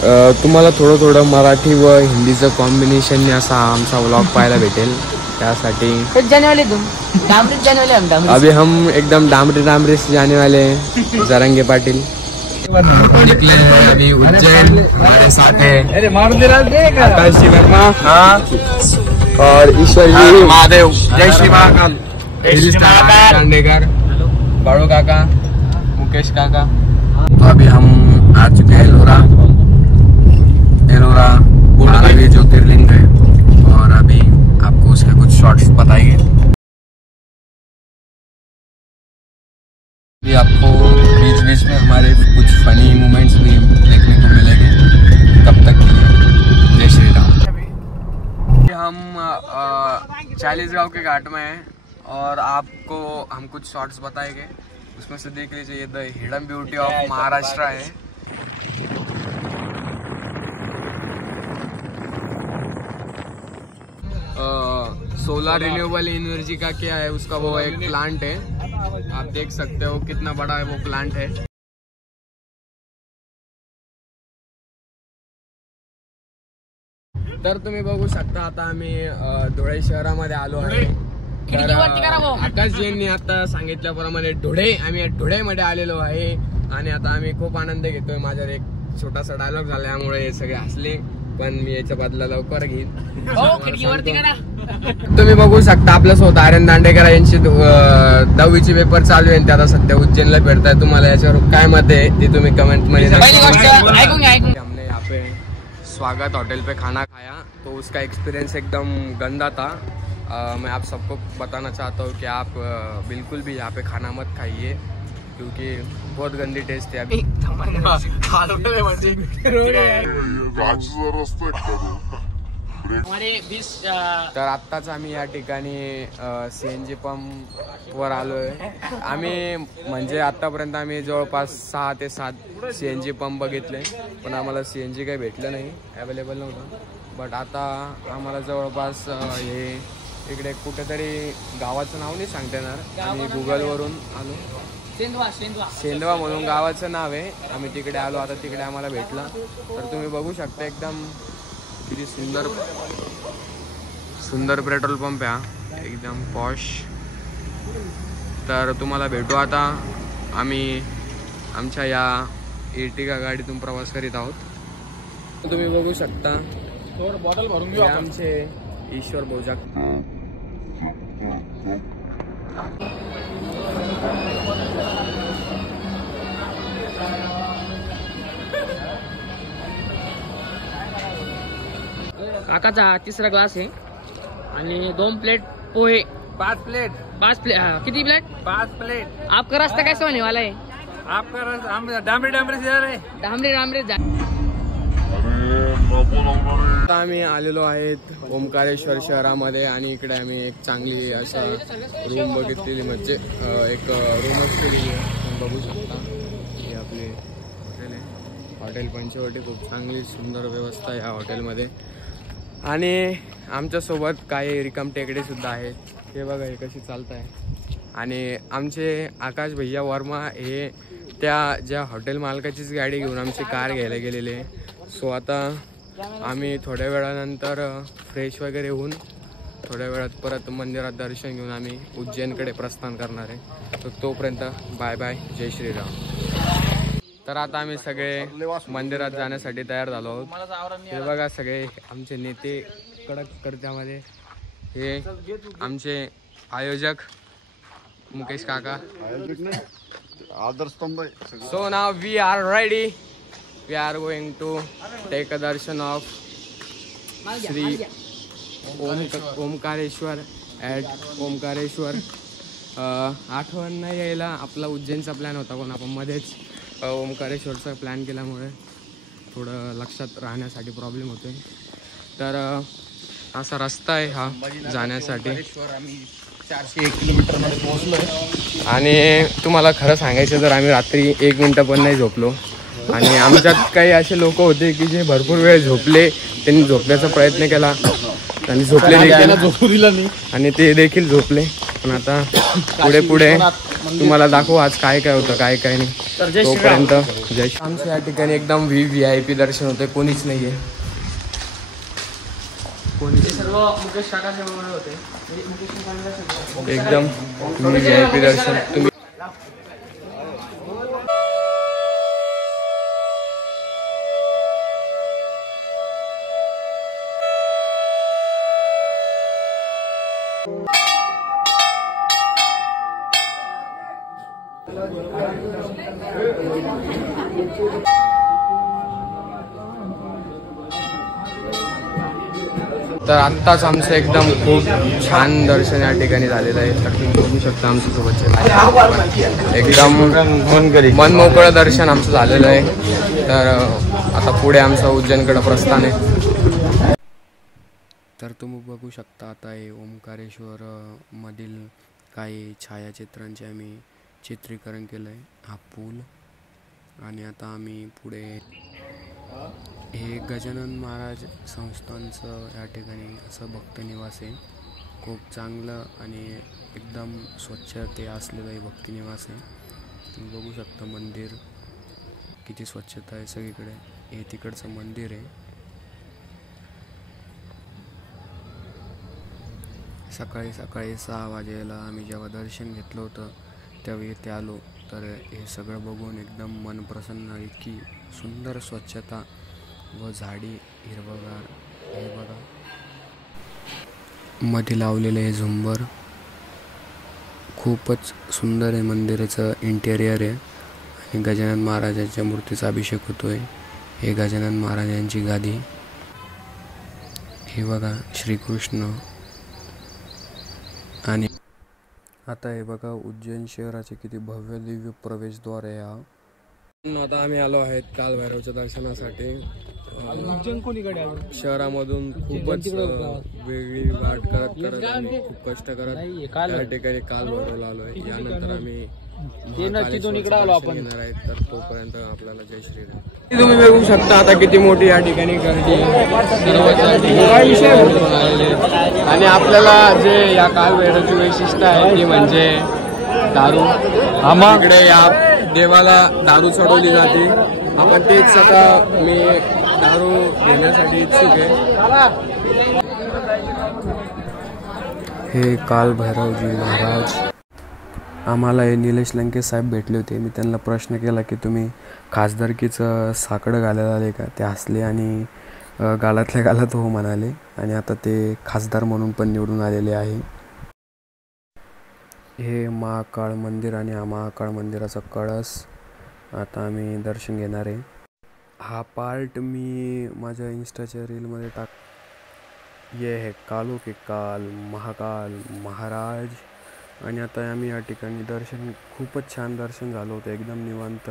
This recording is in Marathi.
तुम्हाला थोडं थोडं मराठी व हिंदीचं कॉम्बिनेशनने असा आमचा व्लॉग पाहायला भेटेल। त्यासाठी अभी हम एकदम डामरी से जाने वाले हैं जरंगे पाटिल। निकले अभी उज्जैन, हमारे साथ है आकाश जी वर्मा और ईश्वर जी महादेव। जय श्री महाकाल। दांडेकर, बाड़ू काका, मुकेश काका। तो अभी हम आ चुके हैं एलोरा बोर्ड ज्योतिर्लिंग है और अभी आपको उसके कुछ शॉट्स बताएंगे। अभी आपको बीच बीच में हमारे कुछ फनी मोमेंट्स भी देखने को मिलेंगे। तब तक के लिए जय श्री राम। हम चालीसगांव के घाट में हैं और आपको हम कुछ शॉट्स बताएंगे। उसमें से देख लीजिए, ये the hidden beauty of Maharashtra है। सोलर रिन्यूएबल एनर्जी का क्या है, उसका वो एक प्लांट है। आप देख सकते हो कितना बड़ा है वो प्लांट है। तर तुम्ही बघू शकता, आता आम्ही धुळे शहरामध्ये आलो आहे। आकाशजींनी आता सांगितल्याप्रमाणे आम्ही धुळेमध्ये आलेलो आहे आणि आता आम्ही खूप आनंद घेतोय। माझ्यावर एक छोटासा डायलॉग झाल्यामुळे हे सगळे हसले, पण मी याच्या बदला लवकर घेईन। तुम्ही बघू शकता आपल्यासोबत आर्यन दांडेकर यांची 10वीचे पेपर चालू आहे, आता सध्या उज्जैनला फिरताय। तुम्हाला याच्यावर काय मत आहे ते तुम्ही कमेंट मध्ये हमने यहाँ पे स्वागत होटल पे खाना खाया तो उसका एक्सपीरियंस एकदम गंदा था। मैं आप सबको बताना चाहता हूँ कि आप बिल्कुल भी यहाँ पे खाना मत खाइए क्योंकि बहुत गंदी टेस्ट है। अभी तर आत्ताच आम्ही या ठिकाणी CNG पंप वर आलोय। आम्ही म्हणजे आतापर्यंत आम्ही जवळपास 6 ते 7 CNG पंप बघितले, पण आम्हाला CNG काही भेटलं नाही, अवेलेबल नव्हतं। बट आता आम्हाला जवळपास हे इकडे कुठेतरी गावाचं नाव नाही सांगता येणार, आम्ही गुगलवरून आलो। सेंधवा म्हणून गावाचं नाव आहे। आम्ही तिकडे आलो, आता तिकडे आम्हाला भेटला। तर तुम्ही बघू शकता एकदम किती सुंदर पेट्रोल पंप आहे, एकदम पॉश। तर तुम्हाला भेटू आता। आम्ही आमच्या या इर्टिगा गाडीतून प्रवास करीत आहोत। तुम्ही बघू शकता बॉटल भरून घेऊ आमचे ईश्वर भोजाक। काकाचा तिसरा ग्लास आहे आणि 2 प्लेट पोहे। 5 प्लेट किती प्लेट? 5 प्लेट। आपका रास्ता कैसा होने वाला है? आपका रास्ता हम डामरी से जा रहे हैं। डामरी जा। आता आम्ही आलेलो आहेत ओमकारेश्वर शहरामध्ये आणि इकडे आम्ही एक चांगली असा रूम बघितलेली, म्हणजे एक रूमच केलेली आहे। बघू शकता हे आपले हॉटेल आहे, हॉटेल पंचवटी। खूप चांगली सुंदर व्यवस्था या हॉटेलमध्ये आणि आमच्यासोबत काही रिकाम टेकडे सुद्धा आहेत। हे बघा हे कशी चालत आहे। आणि आमचे आकाश भैया वर्मा हे त्या ज्या हॉटेल मालकाचीच गाडी घेऊन आमची कार घ्यायला गेलेले। सो आता आम्ही थोड्या वेळानंतर फ्रेश वगैरे होऊन थोड्या वेळात परत मंदिरात दर्शन घेऊन आम्ही उज्जैनकडे प्रस्थान करणार आहे। तर तोपर्यंत बाय बाय, जय श्रीराम। तर आता आम्ही सगळे मंदिरात जाण्यासाठी तयार झालो आहोत। हे बघा सगळे आमचे नेते कडक कर्त्यामध्ये, हे आमचे आयोजक मुकेश काका, आदरस्तंभ। So now we are ready, we are going to take a darshan of Shri Omkareshwar at Omkareshwar. आठवण नाही यायला, आपला उज्जैनचा प्लॅन होता पण आपण मध्येच ओमकारेश्वरचा प्लॅन केल्यामुळे थोडं लक्षात राहण्यासाठी प्रॉब्लेम होतोय। तर असा रस्ता आहे हा जाण्यासाठी। 401 किलोमीटरमध्ये पोहोचलोय आणि तुम्हाला खरं सांगायचं तर आम्ही रात्री 1 मिनिट पण नाही झोपलो। आणि आमच्यात काही असे लोक होते की जे भरपूर वेळ झोपले, त्यांनी झोपण्याचा प्रयत्न केला आणि झोपले देखील आणि ते देखील झोपले। पण आता पुढे तुम्हाला दाखवू आज काय काय होतं काय काय नाही. तर जय श्रीराम. तोपर्यंत जय श्री. आमच्या या ठिकाणी एकदम VIP दर्शन होते, कोणीच नाहीये. हे सर्व मुकेश काका सेवेमुळे होते. एकदम VIP दर्शन. तुम्ही तर आत्ताच आमचं एकदम खूप छान दर्शन या ठिकाणी झालेलं आहे. तर तुम्ही बघू शकता आमच्या सोबतचे एकदम मनमोकळं दर्शन आमचं झालेलं आहे. तर आता पुढे आमचं उज्जैनकडे प्रस्थान आहे. तर तुम्ही बघू शकता आता हे ओंकारेश्वर मधील काही छायाचित्रांचे आम्ही चित्रीकरण केलं आहे. हा पूल आणि आता आम्ही पुढे हे गजानन महाराज संस्थांचं या ठिकाणी असं भक्तनिवास आहे. खूप चांगलं आणि एकदम स्वच्छते असलेलं हे भक्तिनिवास आहे. तुम्ही बघू शकता मंदिर किती स्वच्छता आहे सगळीकडे. हे तिकडचं मंदिर आहे. सकाळी 6 वाजेला आम्ही जेव्हा दर्शन घेतलं होतं त्यावेळी इथे आलो. तर हे सगळं बघून एकदम मन प्रसन्न, इतकी सुंदर स्वच्छता व झाडी हिरवगार. हे बघा मध्ये लावलेलं हे झुंबर खूपच सुंदर आहे. मंदिराचं इंटेरियर आहे आणि गजानन महाराजांच्या मूर्तीचा अभिषेक होतोय. हे गजानन महाराजांची गादी. हे बघा श्रीकृष्ण. आणि आता हे बघा उज्जैन शहराचे किती भव्य दिव्य प्रवेशद्वार आहे हा. आता आम्ही आलो आहेत कालभैरवच्या दर्शनासाठी. शहरामधून खूपच वेगळी वाट करत आम्ही खूप कष्ट करत या ठिकाणी कालभैरवला आलो आहे. यानंतर आम्ही घेणार आहेत. तर तोपर्यंत आपल्याला जय श्रीराम. तुम्ही बघू शकता आता किती मोठी या ठिकाणी गर्दी आणि आपल्याला जे या कालभैरवची वैशिष्ट्य आहे ती म्हणजे दारू. इकडे या देवाला दारू चढवली जाते. आपण तेच आता मी दारू घेण्यासाठी इच्छुक आहे. हे कालभैरवजी महाराज. आम्हाला हे निलेश लंके साहेब भेटले होते. मी त्यांना प्रश्न केला की तुम्ही खासदारकीचं साकडं घालायला आले का? ते हसले आणि गालातल्या गालात हो म्हणाले. आणि आता ते खासदार म्हणून पण निवडून आलेले आहे. हे महाकाळ मंदिर आणि हा महाकाळ मंदिराचा कळस. आता आम्ही दर्शन घेणार आहे. हा पार्ट मी माझ्या इंस्टाच्या रीलमध्ये टाक. ये है कालो के काल महाकाल महाराज. आणि आता आम्ही या ठिकाणी दर्शन खूपच छान दर्शन झालं होतं एकदम निवांत.